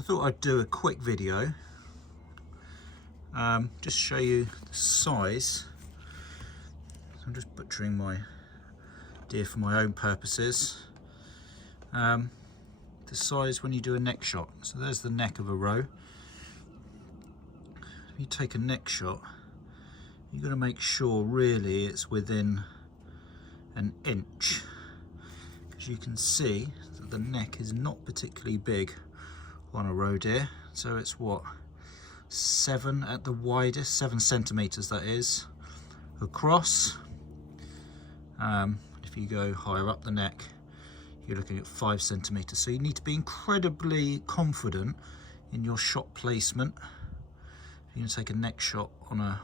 I thought I'd do a quick video, just show you the size. I'm just butchering my deer for my own purposes. The size when you do a neck shot. So there's the neck of a roe. If you take a neck shot, you've got to make sure really it's within an inch, because you can see that the neck is not particularly big on a roe deer. So it's what, 7 at the widest, 7 centimeters that is across. If you go higher up the neck, you're looking at 5 centimeters. So you need to be incredibly confident in your shot placement. You're going to take a neck shot on a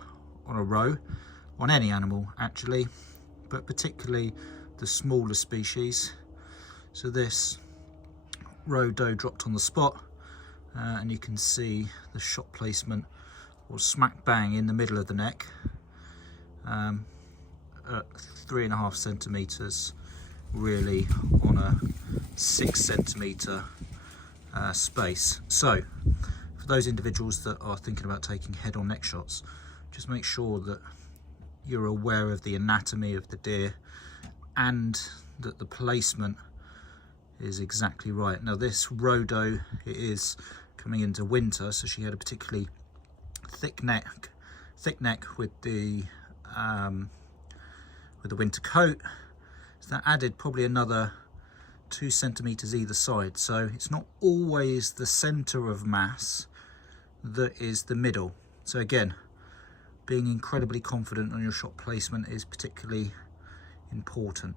roe, on any animal actually, but particularly the smaller species. So this roe doe dropped on the spot, and you can see the shot placement was smack bang in the middle of the neck, at 3.5 centimeters, really on a 6 centimeter space. So for those individuals that are thinking about taking head or neck shots, just make sure that you're aware of the anatomy of the deer and that the placement is exactly right. Now this roe doe, it is coming into winter, so she had a particularly thick neck with the winter coat. So that added probably another 2 centimeters either side. So it's not always the center of mass that is the middle. So again, being incredibly confident on your shot placement is particularly important.